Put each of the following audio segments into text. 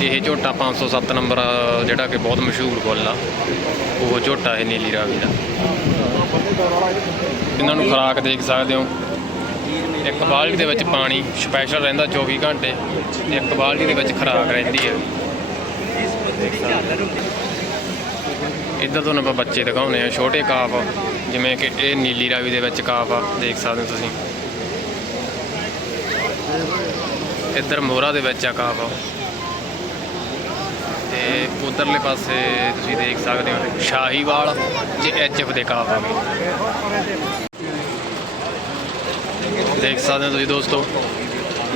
ਇਹ ਝੋਟਾ 507 ਨੰਬਰ ਜਿਹੜਾ ਕਿ ਬਹੁਤ ਮਸ਼ਹੂਰ ਫੁੱਲ ਆ। ਉਹ ਝੋਟਾ ਇਹ ਨੀਲੀ ਰਾਵੀ ਦਾ। ਇਹਨਾਂ ਨੂੰ ਖੁਰਾਕ ਦੇਖ ਸਕਦੇ ਹੋ। ਇੱਕ ਬਾਲਟੀ ਦੇ ਵਿੱਚ ਪਾਣੀ ਸਪੈਸ਼ਲ ਰਹਿੰਦਾ 24 ਘੰਟੇ। ਇੱਕ ਬਾਲਟੀ ਦੇ ਵਿੱਚ ਖੁਰਾਕ ਰਹਿੰਦੀ ਹੈ। ਇੱਧਰ ਤੁਹਾਨੂੰ ਆਪਾਂ ਬੱਚੇ ਦਿਖਾਉਣੇ ਆ ਛੋਟੇ ਕਾਫ, ਜਿਵੇਂ ਕਿ ਇਹ ਨੀਲੀ ਰਾਵੀ ਦੇ ਵਿੱਚ ਕਾਫ ਆ। ਦੇਖ ਸਕਦੇ ਹੋ ਤੁਸੀਂ। ਇੱਧਰ ਮੋਹਰਾ ਦੇ ਵਿੱਚ ਆ ਕਾਫ। ਤੇ ਉਧਰਲੇ ਪਾਸੇ ਤੁਸੀਂ ਦੇਖ ਸਕਦੇ ਹੋ ਸ਼ਾਹੀਵਾਲ ਜੇ ਐਚਐਫ ਦੇ ਕਾਫ ਆ ਗਏ। ਦੇਖ ਸਕਦੇ ਹੋ ਤੁਸੀਂ ਦੋਸਤੋ,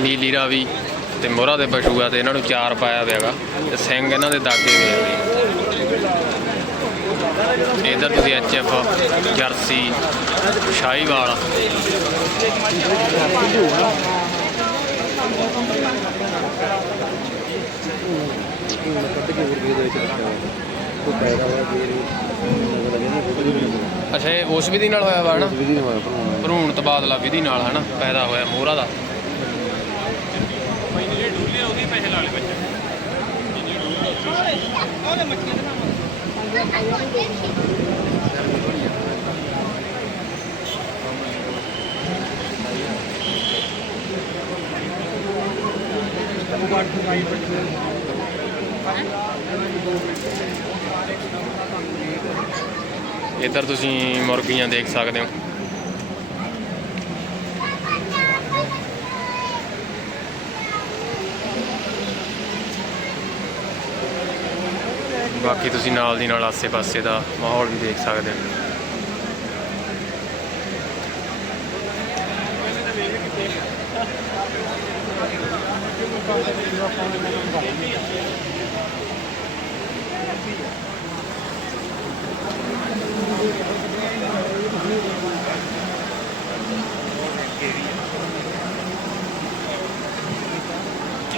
ਨੀਲੀ ਰਾਵੀ ਤੇ ਮੋਹਰਾ ਦੇ ਪਸ਼ੂ ਆ ਤੇ ਇਹਨਾਂ ਨੂੰ ਚਾਰ ਪਾਇਆ ਹੋਇਆ ਹੈਗਾ ਤੇ ਸਿੰਘ ਇਹਨਾਂ ਦੇ ਦਾਗੇ ਹੋਏ ਇਧਰ ਤੁਸੀਂ ਐਚਐਫ, ਜਰਸੀ, ਸ਼ਾਹੀਵਾਲ। ਅੱਛਾ ਇਹ ਉਸ ਵਿਧੀ ਨਾਲ ਹੋਇਆ ਵਾ ਹਨਾ? ਭਰੂਣ ਤਬਾਦਲਾ ਵਿਧੀ ਨਾਲ ਹਨਾ? ਪੈਦਾ ਹੋਇਆ ਮੋਹਰਾ ਦਾ। ਇੱਧਰ ਤੁਸੀਂ ਮੁਰਗੀਆਂ ਦੇਖ ਸਕਦੇ ਹੋ। ਬਾਕੀ ਤੁਸੀਂ ਨਾਲ ਦੀ ਨਾਲ ਆਸੇ-ਪਾਸੇ ਦਾ ਮਾਹੌਲ ਵੀ ਦੇਖ ਸਕਦੇ ਹੋ।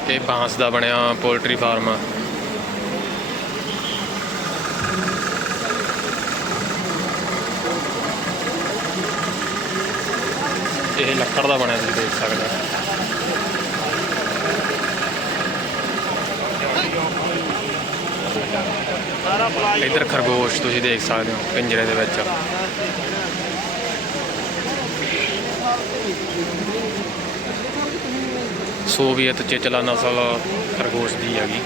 ਇਹ ਬਾਂਸ ਦਾ ਬਣਿਆ ਪੋਲਟਰੀ ਫਾਰਮ। ਆ ਇਹ ਲੱਕੜ ਦਾ ਬਣਿਆ, ਤੁਸੀਂ ਦੇਖ ਸਕਦੇ ਹੋ। ਇੱਧਰ ਖਰਗੋਸ਼ ਤੁਸੀਂ ਦੇਖ ਸਕਦੇ ਹੋ, ਪਿੰਜਰੇ ਦੇ ਵਿੱਚ। ਸੋਵੀਅਤ ਚੇਚਲਾ ਨਸਲ ਖਰਗੋਸ਼ ਦੀ ਹੈਗੀ।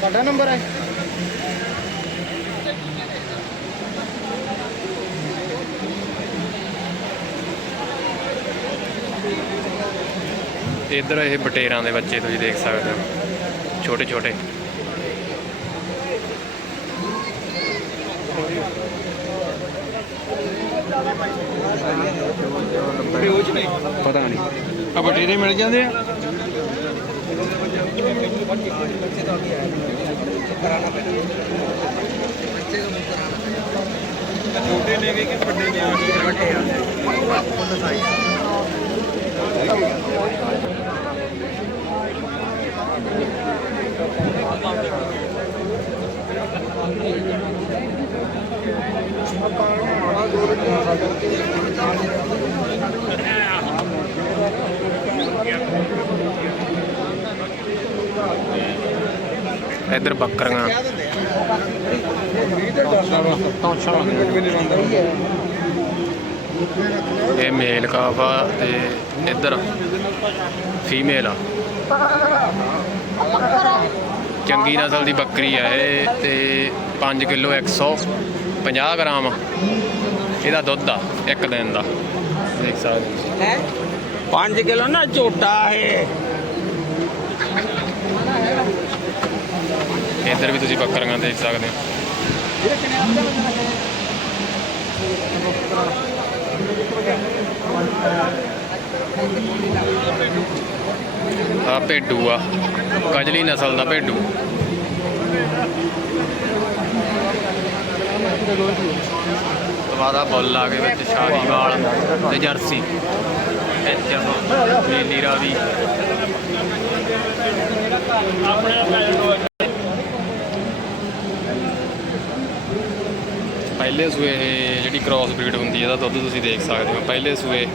ਤੁਹਾਡਾ ਨੰਬਰ ਹੈ? ਤੇ ਇੱਧਰ ਇਹ ਬਟੇਰਾਂ ਦੇ ਬੱਚੇ ਤੁਸੀਂ ਦੇਖ ਸਕਦੇ ਹੋ। ਛੋਟੇ ਛੋਟੇ। ਪਤਾ ਨਹੀਂ। ਆ ਬਟੇਰੇ ਮਿਲ ਜਾਂਦੇ ਆ? ਛੋਟੇ ਨੇ ਕਿ ਵੱਡੇ ਨੇ? ਵੱਡੇ ਆ। ਇੱਧਰ ਬੱਕਰੀਆਂ। ਇਹ ਮੇਲ ਕਾਫ ਆ ਤੇ ਇੱਧਰ ਫੀਮੇਲ ਆ। ਚੰਗੀ ਨਸਲ ਦੀ ਬੱਕਰੀ ਆ ਇਹ ਤੇ 5 ਕਿਲੋ 150 ਗ੍ਰਾਮ ਇਹਦਾ ਦੁੱਧ ਆ ਇੱਕ ਦਿਨ ਦਾ। ਦੇਖ ਸਕਦੇ ਹੋ ਹੈ? 5 ਕਿਲੋ ਨਾ ਝੋਟਾ ਹੈ ਇੱਧਰ ਵੀ ਤੁਸੀਂ ਬੱਕਰੀਆਂ ਦੇਖ ਸਕਦੇ ਹੋ। ਆ ਭੇਡੂ ਆ। ਕਜਲੀ ਨਸਲ ਦਾ ਭੇਡੂ। ਤਵਾਦਾ ਬੁੱਲ ਆ ਗਏ ਵਿੱਚ ਸ਼ਾਹੀਵਾਲ ਤੇ ਜਰਸੀ। ਐਚਐਫ ਨੀਲੀ ਰਾਵੀ। ਪਹਿਲੇ ਸੂਏ ਇਹ ਜਿਹੜੀ ਕ੍ਰਾਸ ਬਰੀਡ ਹੁੰਦੀ ਹੈ ਇਹਦਾ ਦੁੱਧ ਤੁਸੀਂ ਦੇਖ ਸਕਦੇ ਹੋ। ਪਹਿਲੇ ਸੂਏ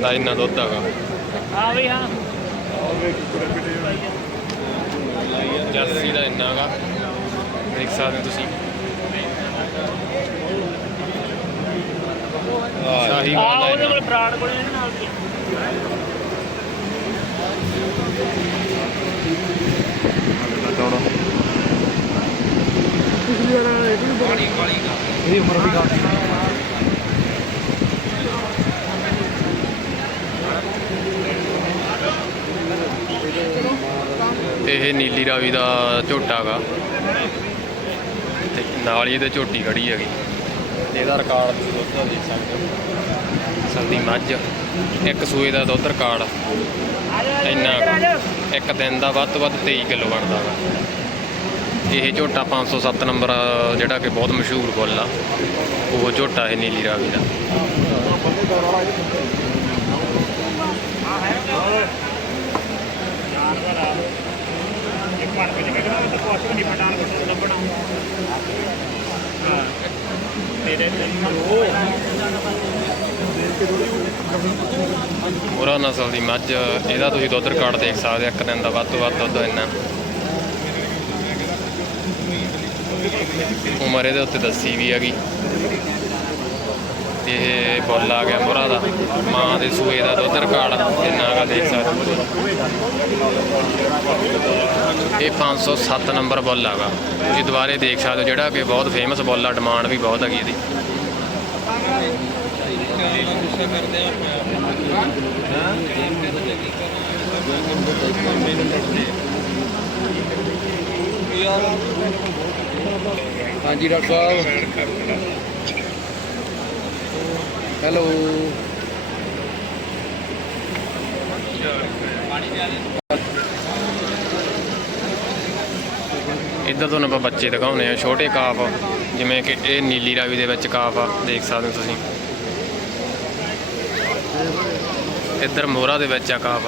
ਦਾ ਇੰਨਾ ਦੁੱਧ ਹੈਗਾ। ਹਾਂ ਵੀ ਹਾਂ। ਜਰਸੀ ਦਾ ਇੰਨਾ ਹੈਗਾ ਦੇਖ ਸਕਦੇ ਤੁਸੀਂ। ਸ਼ਾਹੀ ਆ ਵਾਲਾ ਉਹਦੇ ਕੋਲ ਬਰਾੜ ਕੋਲੇ ਇਹਦੇ ਨਾਲ ਦੀ ਇਹਦੀ ਉਮਰ ਵੀ ਕਾਫੀ। ਇਹ ਨੀਲੀ ਰਾਵੀ ਦਾ ਝੋਟਾ ਗਾ। ਤੇ ਨਾਲ ਹੀ ਇਹਦੇ ਝੋਟੀ ਖੜੀ ਹੈਗੀ। ਇਹਦਾ ਰਿਕਾਰਡ ਤੁਸੀਂ ਦੋਸਤੋ ਦੇਖ ਸਕਦੇ ਹੋ। ਸਰਦੀ ਮੱਝ, ਇੱਕ ਸੂਏ ਦਾ ਦੁੱਧ ਰਿਕਾਰਡ। ਇੰਨਾ ਇੱਕ ਦਿਨ ਦਾ ਵੱਧ ਤੋਂ ਵੱਧ 23 ਕਿਲੋ ਬਣਦਾ ਵਾ ਇਹ ਝੋਟਾ 507 ਨੰਬਰ, ਜਿਹੜਾ ਕਿ ਬਹੁਤ ਮਸ਼ਹੂਰ ਬੁੱਲ ਆ। ਉਹ ਝੋਟਾ ਹੈ ਨੀਲੀ ਰਾਵੀ ਦਾ ਇੱਕ ਮਣ ਵਿੱਚ ਕੱਢਣਾ ਤਾਂ ਕੁਛ ਵੀ ਨਸਲ ਦੀ ਮੱਝ, ਇਹਦਾ ਤੁਸੀਂ ਦੁੱਧ ਰਿਕਾਰਡ ਦੇਖ ਸਕਦੇ ਹੋ, ਇੱਕ ਦਿਨ ਦਾ ਵੱਧ ਤੋਂ ਵੱਧ ਦੁੱਧ ਇੰਨਾ। ਉਮਰ ਇਹਦੇ ਉੱਤੇ ਦੱਸੀ ਵੀ ਹੈਗੀ। ਤੇ ਇਹ ਬੁੱਲ ਆ ਗਿਆ ਮੁਰਾ ਦਾ। ਮਾਂ ਦੇ ਸੂਏ ਦਾ ਦੁੱਧ ਰਿਕਾਰਡ ਕਿੰਨਾ ਹੈਗਾ ਦੇਖ ਸਕਦੇ ਇਹ 507 ਨੰਬਰ ਬੁੱਲ ਹੈਗਾ ਤੁਸੀਂ ਦੁਬਾਰੇ ਦੇਖ ਸਕਦੇ ਹੋ ਜਿਹੜਾ ਕਿ ਬਹੁਤ ਫੇਮਸ ਬੁੱਲ ਆ, ਡਿਮਾਂਡ ਵੀ ਬਹੁਤ ਹੈਗੀ ਇਹਦੀ। ਹਾਂਜੀ, ਡਾਕਟਰ ਸਾਹਿਬ। ਹੈਲੋ ਇੱਧਰ ਤੁਹਾਨੂੰ ਆਪਾਂ ਬੱਚੇ ਦਿਖਾਉਨੇ ਆ ਛੋਟੇ ਕਾਫ, ਜਿਵੇਂ ਕਿ ਇਹ ਨੀਲੀ ਰਾਵੀ ਦੇ ਵਿੱਚ ਕਾਫ ਆ, ਦੇਖ ਸਕਦੇ ਹੋ ਤੁਸੀਂ। ਇੱਧਰ ਮੋਹਰਾ ਦੇ ਵਿੱਚ ਆ ਕਾਫ।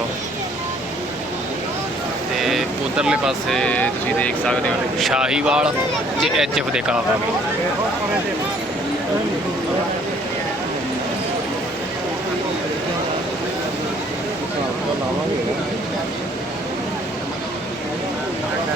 ਤੇ ਉਧਰਲੇ ਪਾਸੇ ਤੁਸੀਂ ਦੇਖ ਸਕਦੇ ਹੋ, ਸ਼ਾਹੀਵਾਲ ਜੇ ਐਚਐਫ ਦੇ ਕਾਫ ਆ। ਗਏ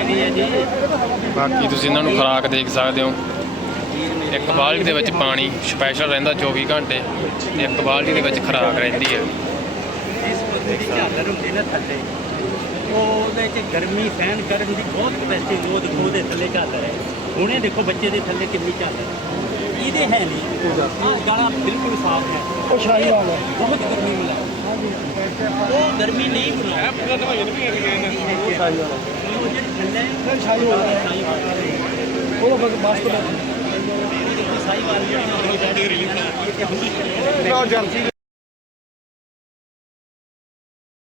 ਹੈਗੀ ਹੈ ਜੀ। ਬਾਕੀ ਤੁਸੀਂ ਇਹਨਾਂ ਨੂੰ ਖੁਰਾਕ ਦੇਖ ਸਕਦੇ ਹੋ। ਇੱਕ ਬਾਲਟੀ ਦੇ ਵਿੱਚ ਪਾਣੀ ਸਪੈਸ਼ਲ ਰਹਿੰਦਾ 24 ਘੰਟੇ। ਤੇ ਇੱਕ ਬਾਲਟੀ ਦੇ ਵਿੱਚ ਖੁਰਾਕ ਰਹਿੰਦੀ ਹੈ। ਇਸ ਬੰਦੇ ਦੀ ਝਾਲਰ ਹੁੰਦੀ ਨਾ ਥੱਲੇ। ਉਹਦੇ ਚ ਗਰਮੀ ਸਹਿਣ ਕਰਨ ਦੀ ਬਹੁਤ ਕਪੈਸਿਟੀ ਉਹ ਦੇਖੋ ਉਹਦੇ ਥੱਲੇ ਝਾਲਰ ਹੈ। ਹੁਣੇ ਦੇਖੋ ਬੱਚੇ ਦੇ ਥੱਲੇ ਕਿੰਨੀ ਝਾਲਰ ਹੈ। ਇਹਦੇ ਹੈ ਨਹੀਂ। ਆਹ ਗਾਲਾ ਬਿਲਕੁਲ ਸਾਫ਼ ਹੈ। ਉਹ ਸ਼ਾਹੀ ਵਾਲਾ ਬਹੁਤ ਗਰਮੀ ਮਿਲਾ ਉਹ ਗਰਮੀ ਨਹੀਂ ਬੁਲਾ ਉਹ ਸ਼ਾਹੀ ਵਾਲਾ ਸ਼ਾਹੀ ਸ਼ਾਹੀ ਵਾਲਾ ਉਹ ਬਸ ਬਸ ਤੋਂ ਸਾਈ ਵਾਲੀ